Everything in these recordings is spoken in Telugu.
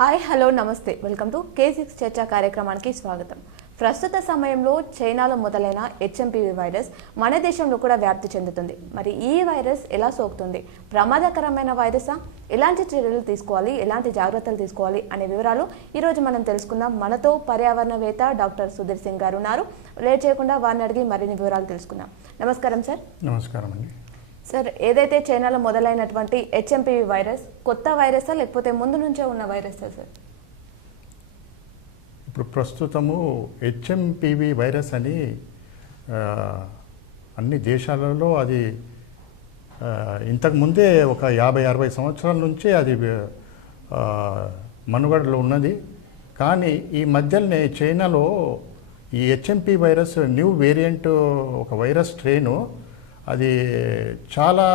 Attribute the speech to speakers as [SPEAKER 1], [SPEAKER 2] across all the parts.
[SPEAKER 1] హాయ్ హలో నమస్తే. వెల్కమ్ టు కే సిక్స్ చర్చా కార్యక్రమానికి స్వాగతం. ప్రస్తుత సమయంలో చైనాలో మొదలైన హెచ్ఎంపీవీ వైరస్ మన దేశంలో కూడా వ్యాప్తి చెందుతుంది. మరి ఈ వైరస్ ఎలా సోకుతుంది? ప్రమాదకరమైన వైరసా? ఎలాంటి చర్యలు తీసుకోవాలి? ఎలాంటి జాగ్రత్తలు తీసుకోవాలి? అనే వివరాలు ఈరోజు మనం తెలుసుకుందాం. మనతో పర్యావరణవేత్త డాక్టర్ సుధీర్ సింగ్ గారు ఉన్నారు. లేట్ చేయకుండా వారిని అడిగి మరిన్ని వివరాలు తెలుసుకుందాం. నమస్కారం సార్.
[SPEAKER 2] నమస్కారం అండి.
[SPEAKER 1] సార్ ఏదైతే చైనాలో మొదలైనటువంటి హెచ్ఎంపీవీ వైరస్ కొత్త వైరసా లేకపోతే ముందు నుంచే ఉన్న వైరసా సార్?
[SPEAKER 2] ఇప్పుడు ప్రస్తుతము హెచ్ఎంపివి వైరస్ అని అన్ని దేశాలలో అది ఇంతకుముందే ఒక యాభై అరవై సంవత్సరాల నుంచే అది మనుగడలో ఉన్నది. కానీ ఈ మధ్యలోనే చైనాలో ఈ హెచ్ఎంపి వైరస్ న్యూ వేరియంట్ ఒక వైరస్ స్ట్రెయిన్ అది చాలా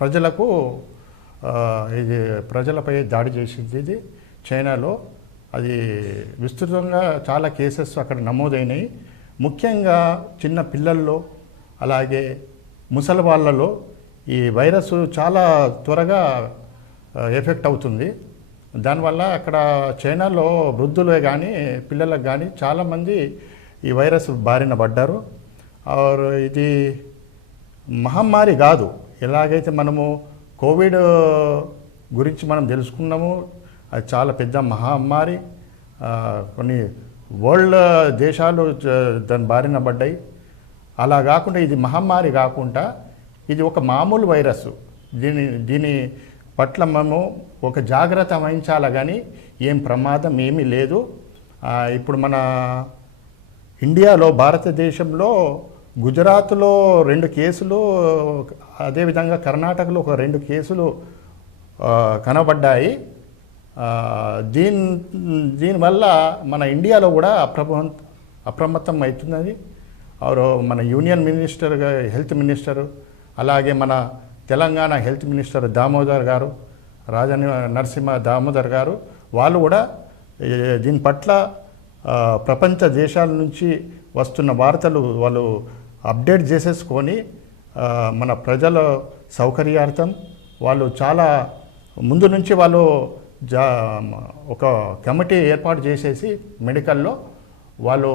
[SPEAKER 2] ప్రజలకు ఇది ప్రజలపై దాడి చేసింది ఇది. చైనాలో అది విస్తృతంగా చాలా కేసెస్ అక్కడ నమోదైనాయి. ముఖ్యంగా చిన్న పిల్లల్లో అలాగే ముసలివాళ్ళలో ఈ వైరస్ చాలా త్వరగా ఎఫెక్ట్ అవుతుంది. దానివల్ల అక్కడ చైనాలో వృద్ధులే కానీ పిల్లలకు కానీ చాలామంది ఈ వైరస్ బారిన పడ్డారు. ఇది మహమ్మారి కాదు. ఎలాగైతే మనము కోవిడ్ గురించి మనం తెలుసుకున్నాము అది చాలా పెద్ద మహమ్మారి. కొన్ని వరల్డ్ దేశాలు దాని బారిన పడ్డాయి. అలా కాకుండా ఇది మహమ్మారి కాకుండా ఇది ఒక మామూలు వైరస్. దీని దీని పట్ల మనము ఒక జాగ్రత్త వహించాలా కానీ ఏం ప్రమాదం ఏమీ లేదు. ఇప్పుడు మన ఇండియాలో భారతదేశంలో గుజరాత్లో రెండు కేసులు అదేవిధంగా కర్ణాటకలో ఒక రెండు కేసులు కనబడ్డాయి. దీని దీనివల్ల మన ఇండియాలో కూడా అప్రమ అప్రమత్తం అవుతున్నది. ఆరు మన యూనియన్ మినిస్టర్ హెల్త్ మినిస్టర్ అలాగే మన తెలంగాణ హెల్త్ మినిస్టర్ దామోదర్ గారు రాజని నరసింహ దామోదర్ గారు వాళ్ళు కూడా దీని పట్ల ప్రపంచ దేశాల నుంచి వస్తున్న వార్తలు వాళ్ళు అప్డేట్ చేసేసుకొని మన ప్రజల సౌకర్యార్థం వాళ్ళు చాలా ముందు నుంచి వాళ్ళు జా ఒక కమిటీ ఏర్పాటు చేసేసి మెడికల్లో వాళ్ళు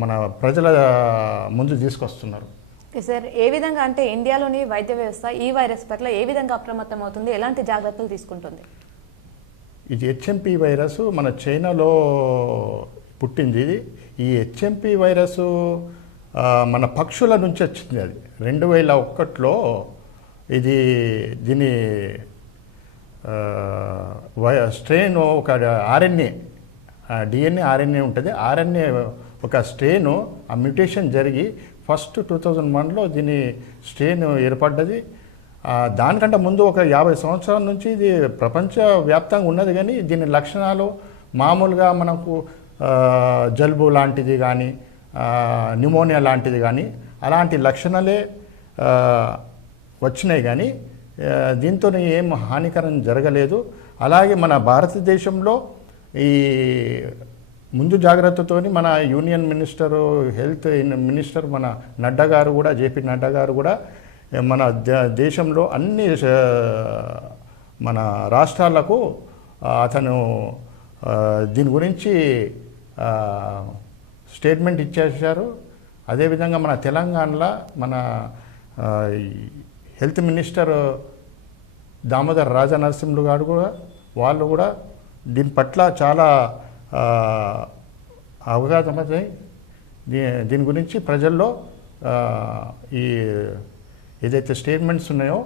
[SPEAKER 2] మన ప్రజల ముందు తీసుకొస్తున్నారు.
[SPEAKER 1] సార్ ఏ విధంగా అంటే ఇండియాలోని వైద్య వ్యవస్థ ఈ వైరస్ పట్ల ఏ విధంగా అప్రమత్తం అవుతుంది? ఎలాంటి జాగ్రత్తలు తీసుకుంటుంది?
[SPEAKER 2] ఇది హెచ్ఎంపి వైరస్ మన చైనాలో పుట్టింది. ఇది ఈ హెచ్ఎంపి వైరస్ మన పక్షుల నుంచి వచ్చింది అది. రెండు వేల ఒక్కట్లో ఇది దీని స్ట్రెయిన్ ఒక ఆర్ఎన్ఏ డిఎన్ఏ ఆర్ఎన్ఏ ఉంటుంది. ఆర్ఎన్ఏ ఒక స్ట్రెయిన్ ఆ మ్యూటేషన్ జరిగి ఫస్ట్ టూ థౌజండ్ వన్లో దీని స్ట్రెయిన్ ఏర్పడ్డది. దానికంటే ముందు ఒక యాభై సంవత్సరాల నుంచి ఇది ప్రపంచవ్యాప్తంగా ఉన్నది కానీ దీని లక్షణాలు మామూలుగా మనకు జలుబు లాంటిది కానీ న్యూమోనియా లాంటిది కానీ అలాంటి లక్షణాలే వచ్చినాయి కానీ దీంతో ఏం హానికరం జరగలేదు. అలాగే మన భారతదేశంలో ఈ ముందు జాగ్రత్తతోని మన యూనియన్ మినిస్టర్ హెల్త్ మినిస్టర్ మన నడ్డా గారు కూడా జేపీ నడ్డా గారు కూడా మన ద- దేశంలో అన్ని మన రాష్ట్రాలకు అతను దీని గురించి స్టేట్మెంట్ ఇచ్చేసారు అదేవిధంగా మన తెలంగాణలో మన ఈ హెల్త్ మినిస్టర్ దామోదర్ రాజా నరసింహులు గారు కూడా వాళ్ళు కూడా దీని పట్ల చాలా అవగాహన దీ దీని గురించి ప్రజల్లో ఈ ఏదైతే స్టేట్మెంట్స్ ఉన్నాయో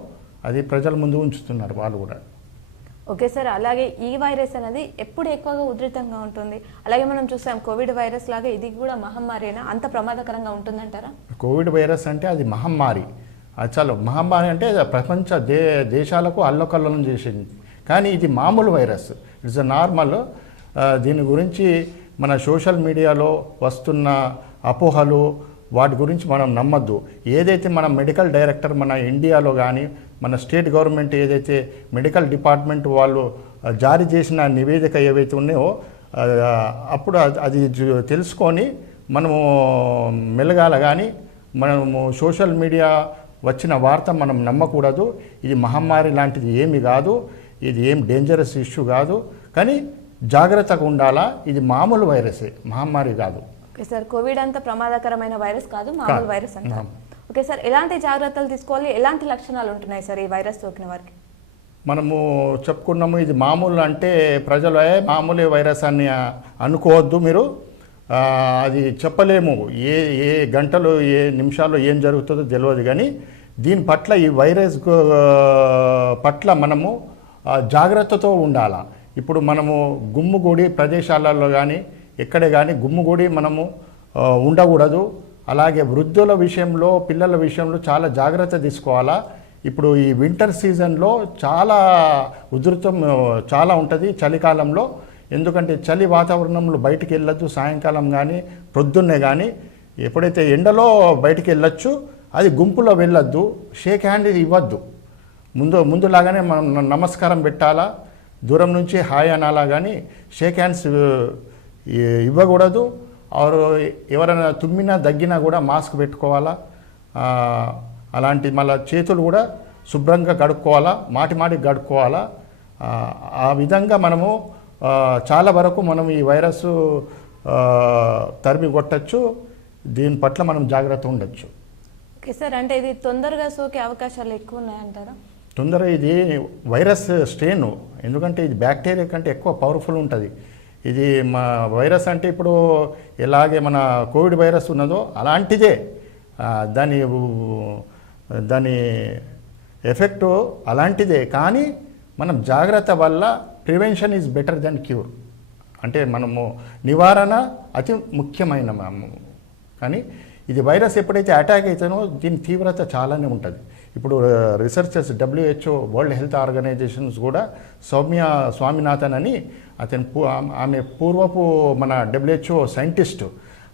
[SPEAKER 2] అది ప్రజల ముందు ఉంచుతున్నారు వాళ్ళు కూడా.
[SPEAKER 1] ఓకే సార్ అలాగే ఈ వైరస్ అనేది ఎప్పుడు ఎక్కువగా ఉధృతంగా ఉంటుంది? అలాగే మనం చూసాం కోవిడ్ వైరస్ లాగా ఇది కూడా మహమ్మారినా? అంత ప్రమాదకరంగా ఉంటుందంటారా?
[SPEAKER 2] కోవిడ్ వైరస్ అంటే అది మహమ్మారి. అది చాలా మహమ్మారి అంటే ప్రపంచ దే దేశాలకు అల్లకల్లోలం చేసింది. కానీ ఇది మామూలు వైరస్. It's a normal. దీని గురించి మన సోషల్ మీడియాలో వస్తున్న అపోహలు వాటి గురించి మనం నమ్మద్దు. ఏదైతే మన మెడికల్ డైరెక్టర్ మన ఇండియాలో కానీ మన స్టేట్ గవర్నమెంట్ ఏదైతే మెడికల్ డిపార్ట్మెంట్ వాళ్ళు జారీ చేసిన నివేదిక ఏవైతే ఉన్నాయో అప్పుడు అది- తెలుసుకొని మనము మెలగాల కానీ మనము సోషల్ మీడియా వచ్చిన వార్త మనం నమ్మకూడదు. ఇది మహమ్మారి లాంటిది ఏమి కాదు. ఇది ఏం డేంజరస్ ఇష్యూ కాదు. కానీ జాగ్రత్తగా ఉండాలా? ఇది మామూలు వైరసే. మహమ్మారి కాదు.
[SPEAKER 1] సార్. కోవిడ్ అంత ప్రమాదకరమైన వైరస్ కాదు మామూలు. వైరస్ అంటారు. Okay sir. ఎలాంటి జాగ్రత్తలు తీసుకోవాలి? ఎలాంటి లక్షణాలు ఉంటున్నాయి సార్ ఈ వైరస్ సోకిన వారికి?
[SPEAKER 2] మనము చెప్పుకున్నాము ఇది మామూలు అంటే ప్రజలు "ఏ, మామూలే వైరస్ అని అనుకోవద్దు మీరు. అది చెప్పలేము. ఏ ఏ గంటలు ఏ నిమిషాల్లో ఏం జరుగుతుందో తెలియదు కానీ దీని పట్ల ఈ వైరస్ పట్ల మనము జాగ్రత్తతో ఉండాల. ఇప్పుడు మనము గుమ్ముగూడి ప్రదేశాలలో కానీ ఎక్కడే కానీ గుమ్ముగూడి మనము ఉండకూడదు. అలాగే వృద్ధుల విషయంలో పిల్లల విషయంలో చాలా జాగ్రత్త తీసుకోవాలా? ఇప్పుడు ఈ వింటర్ సీజన్లో చాలా ఉధృతం చాలా ఉంటుంది చలికాలంలో. ఎందుకంటే చలి వాతావరణంలో బయటికి వెళ్ళొద్దు సాయంకాలం కానీ ప్రొద్దున్నే కానీ ఎప్పుడైతే ఎండలో బయటికి వెళ్ళొచ్చు అది గుంపులో వెళ్ళొద్దు షేక్ హ్యాండ్ ఇవ్వద్దు. ముందు ముందులాగానే మనం నమస్కారం పెట్టాలా? దూరం నుంచి హాయ్ అనాలా కానీ షేక్ హ్యాండ్స్ ఇవ్వకూడదు. ఆరు ఎవరైనా తుమ్మినా దగ్గినా కూడా మాస్క్ పెట్టుకోవాలా? అలాంటి మళ్ళీ చేతులు కూడా శుభ్రంగా గడుక్కోవాలా మాటి మాటికి గడుక్కోవాలా ఆ, విధంగా మనము చాలా వరకు మనం ఈ వైరస్ తరిమి కొట్టచ్చు. దీని పట్ల మనం జాగ్రత్త ఉండొచ్చు.
[SPEAKER 1] ఓకే సార్ అంటే ఇది తొందరగా సోకే అవకాశాలు ఎక్కువ ఉన్నాయంటారా?
[SPEAKER 2] తొందర ఇది వైరస్ స్ట్రెయిన్ ఎందుకంటే ఇది బ్యాక్టీరియా కంటే ఎక్కువ పవర్ఫుల్ ఉంటుంది. ఇది మా వైరస్ అంటే ఇప్పుడు ఎలాగే మన కోవిడ్ వైరస్ ఉన్నదో అలాంటిదే. దాని దాని ఎఫెక్ట్ అలాంటిదే. కానీ మనం జాగ్రత్త వల్ల prevention is better than cure. అంటే మనము నివారణ అతి ముఖ్యమైన కానీ ఇది వైరస్ ఎప్పుడైతే అటాక్ అవుతానో దీని తీవ్రత చాలానే ఉంటుంది. ఇప్పుడు researchers WHO world health organizations కూడా సౌమ్య స్వామినాథన్ అని అతని పూ- ఆమె- పూర్వపు మన డబ్ల్యూహెచ్ఓ సైంటిస్ట్.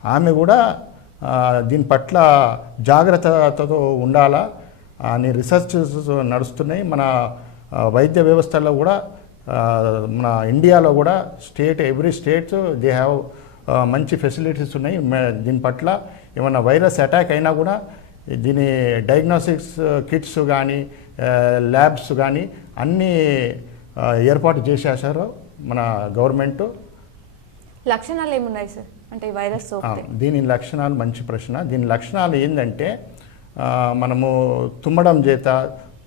[SPEAKER 2] ఆమె కూడా దీని పట్ల జాగ్రత్తతో ఉండాలా అని రీసెర్చ్ నడుస్తున్నాయి. మన వైద్య వ్యవస్థలో కూడా మన ఇండియాలో కూడా state every state they have మంచి ఫెసిలిటీస్ ఉన్నాయి. దీని పట్ల ఏమైనా వైరస్ అటాక్ అయినా కూడా దీని డయాగ్నోస్టిక్స్ కిట్స్ కానీ ల్యాబ్స్ కానీ అన్నీ ఏర్పాటు చేసేసారు మన గవర్నమెంట్?
[SPEAKER 1] లక్షణాలు ఏమున్నాయి సార్? అంటే ఈ వైరస్
[SPEAKER 2] దీని లక్షణాలు మంచి ప్రశ్న. దీని లక్షణాలు ఏంటంటే మనము తుమ్మడం చేత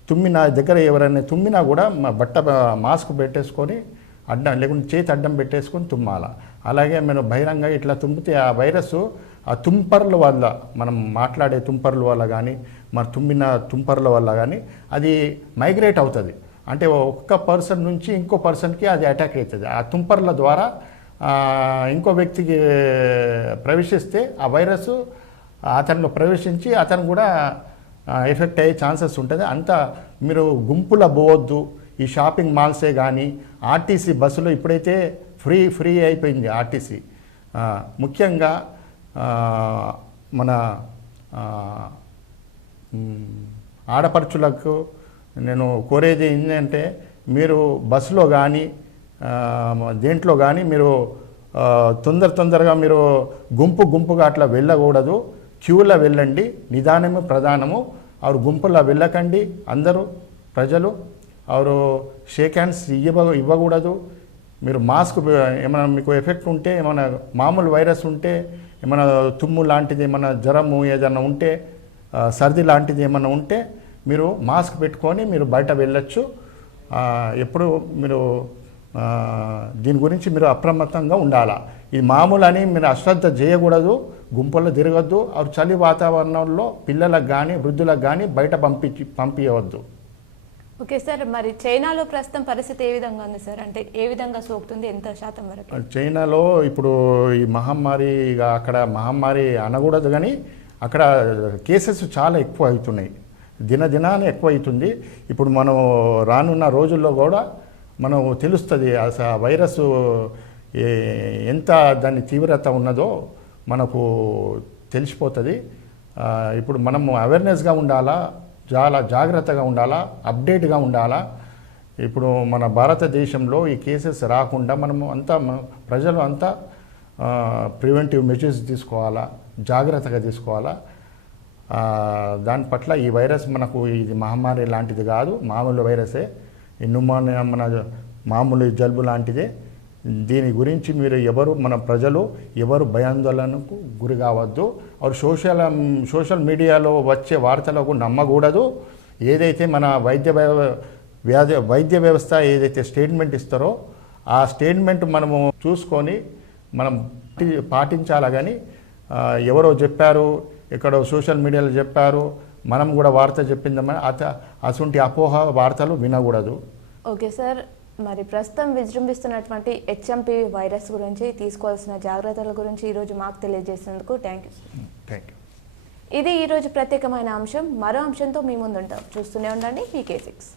[SPEAKER 2] తుమ్మిన దగ్గర ఎవరైనా తుమ్మినా కూడా బట్ట మాస్క్ పెట్టేసుకొని అడ్డం లేకుంటే చేతి అడ్డం పెట్టేసుకొని తుమ్మాల. అలాగే మనం బహిరంగ ఇట్లా తుమ్మితే ఆ వైరస్ ఆ తుంపర్ల వల్ల మనం మాట్లాడే తుంపర్ల వల్ల కానీ మరి తుమ్మిన తుంపర్ల వల్ల కానీ అది మైగ్రేట్ అవుతుంది. అంటే ఒక్క పర్సన్ నుంచి ఇంకో పర్సన్కి అది అటాక్ అవుతుంది. ఆ తుంపర్ల ద్వారా ఇంకో వ్యక్తికి ప్రవేశిస్తే ఆ వైరస్ అతనిలో ప్రవేశించి అతను కూడా ఎఫెక్ట్ అయ్యే ఛాన్సెస్ ఉంటుంది. అంతా మీరు గుంపుల పోవద్దు. ఈ షాపింగ్ మాల్సే కానీ ఆర్టీసీ బస్సులో ఇప్పుడైతే ఫ్రీ ఫ్రీ అయిపోయింది ఆర్టీసీ. ముఖ్యంగా మన ఆడపడుచులకు నేను కోరేది ఏంటంటే మీరు బస్సులో కానీ దేంట్లో కానీ మీరు తొందర తొందరగా మీరు గుంపు గుంపుగా అట్లా వెళ్ళకూడదు. క్యూలో వెళ్ళండి. నిదానము ప్రధానము. ఆరు గుంపుల్లో వెళ్ళకండి. అందరూ ప్రజలు ఆరు షేక్ హ్యాండ్స్ ఇవ్వ ఇవ్వకూడదు. మీరు మాస్క్ ఏమైనా మీకు ఎఫెక్ట్ ఉంటే ఏమైనా మామూలు వైరస్ ఉంటే ఏమైనా తుమ్ము లాంటిది ఏమైనా జ్వరము ఏదైనా ఉంటే సర్ది లాంటిది ఏమైనా ఉంటే మీరు మాస్క్ పెట్టుకొని మీరు బయట వెళ్ళొచ్చు. ఎప్పుడు మీరు దీని గురించి మీరు అప్రమత్తంగా ఉండాలా? ఇది మామూలు అని మీరు అశ్రద్ధ చేయకూడదు గుంపుల్లో తిరగద్దు ఆ చలి వాతావరణంలో పిల్లలకు కానీ వృద్ధులకు కానీ బయట పంపించి పంపించవద్దు
[SPEAKER 1] ఓకే సార్ మరి చైనాలో ప్రస్తుతం పరిస్థితి ఏ విధంగా ఉంది సార్? అంటే ఏ విధంగా సోకుతుంది? ఎంత శాతం వరకు?
[SPEAKER 2] చైనాలో ఇప్పుడు ఈ మహమ్మారి అక్కడ మహమ్మారి అనకూడదు కానీ అక్కడ కేసెస్ చాలా ఎక్కువ అవుతున్నాయి. దినదినాన్ని ఎక్కువ అవుతుంది ఇప్పుడు మనం రానున్న రోజుల్లో కూడా మనం తెలుస్తుంది అసలు ఆ వైరస్ ఏ- ఎంత దాని తీవ్రత ఉన్నదో మనకు తెలిసిపోతుంది. ఇప్పుడు మనము అవేర్నెస్గా ఉండాలా? చాలా జాగ్రత్తగా ఉండాలా? అప్డేట్గా ఉండాలా? ఇప్పుడు మన భారతదేశంలో ఈ కేసెస్ రాకుండా మనము అంతా ప్రజలు అంతా ప్రివెంటివ్ మెజర్స్ తీసుకోవాలా? జాగ్రత్తగా తీసుకోవాలా? దాని పట్ల ఈ వైరస్ మనకు ఇది మహమ్మారి లాంటిది కాదు మామూలు వైరసే. ఈ న్యూమోనియా మన మామూలు జలుబు లాంటిదే. దీని గురించి మీరు ఎవరు మన ప్రజలు ఎవరు భయాందోళనకు గురి కావద్దు. వారు సోషల్ సోషల్ మీడియాలో వచ్చే వార్తలకు నమ్మకూడదు. ఏదైతే మన వైద్య వ్యాధి వైద్య వ్యవస్థ ఏదైతే స్టేట్మెంట్ ఇస్తారో ఆ స్టేట్మెంట్ మనము చూసుకొని మనం పాటి- పాటించాలా కానీ ఎవరో చెప్పారు ఎక్కడో సోషల్ మీడియాలో చెప్పారు మనం కూడా వార్త చెప్పిందామని అత అటువంటి అపోహ వార్తలు వినకూడదు.
[SPEAKER 1] ఓకే సార్ మరి ప్రస్తుతం విజృంభిస్తున్నటువంటి హెచ్ఎంపీవీ వైరస్ గురించి తీసుకోవాల్సిన జాగ్రత్తల గురించి ఈరోజు మాకు తెలియజేసినందుకు థ్యాంక్ యూ
[SPEAKER 2] థ్యాంక్ యూ
[SPEAKER 1] ఇది ఈరోజు ప్రత్యేకమైన అంశం. మరో అంశంతో మీ ముందుంటాం. చూస్తూనే ఉండండి పీకే సిక్స్